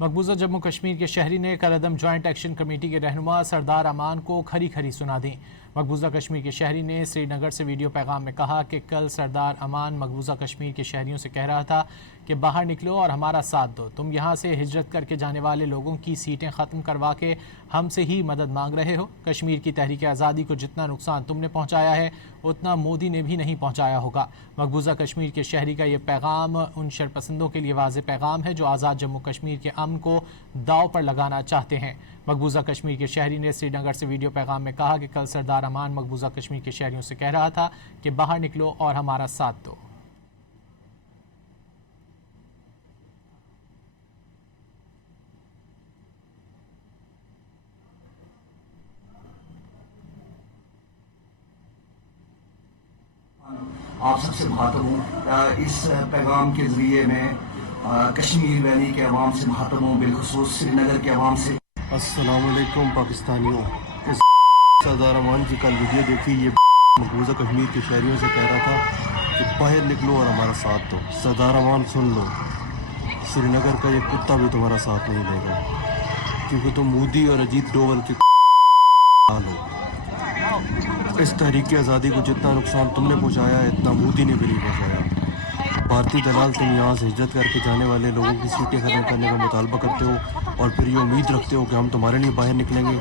مقبوضہ جموں کشمیر کے شہری نے کالعدم جوائنٹ ایکشن کمیٹی کے رہنما سردار امان کو کھری کھری سنا دیں۔ مقبوضہ کشمیر کے شہری نے سری نگر سے ویڈیو پیغام میں کہا کہ کل سردار امان مقبوضہ کشمیر کے شہریوں سے کہہ رہا تھا کہ باہر نکلو اور ہمارا ساتھ دو، تم یہاں سے ہجرت کر کے جانے والے لوگوں کی سیٹیں ختم کروا کے ہم سے ہی مدد مانگ رہے ہو۔ کشمیر کی تحریک آزادی کو جتنا نقصان تم نے پہنچایا ہے اتنا مودی نے بھی نہیں پہنچایا ہوگا۔ مقبوضہ کشمیر کے شہری کا یہ پیغام ان شرپسندوں کے لیے واضح پیغام ہے جو آزاد جموں کشمیر کے امن کو داؤ پر لگانا چاہتے ہیں۔ مقبوضہ کشمیر کے شہری نے سری نگر سے ویڈیو پیغام میں کہا کہ کل سردار امان مقبوضہ کشمیر کے شہریوں سے کہہ رہا تھا کہ باہر نکلو اور ہمارا ساتھ دو۔ آپ سب سے مخاطب ہوں، اس پیغام کے ذریعے میں کشمیر ویلی کے عوام سے مخاطب ہوں، بالخصوص سری نگر کے عوام سے۔ السلام علیکم پاکستانیوں، اس سردار امان کی کل ویڈیو دیکھی، یہ مقبوضہ کشمیر کے شہریوں سے کہہ رہا تھا کہ باہر نکلو اور ہمارا ساتھ دو۔ سردار امان سن لو، سری نگر کا یہ کتا بھی تمہارا ساتھ نہیں دے گا، کیونکہ تم مودی اور اجیت ڈوول کے حال ہو۔ اس تحریک آزادی کو جتنا نقصان تم نے پہنچایا ہے اتنا مودی نے بھی نہیں پہنچایا۔ بھارتی دلال تم یہاں سے ہجرت کر کے جانے والے لوگوں کی سیٹیں ختم کرنے کا مطالبہ کرتے ہو اور پھر یہ امید رکھتے ہو کہ ہم تمہارے لیے باہر نکلیں گے۔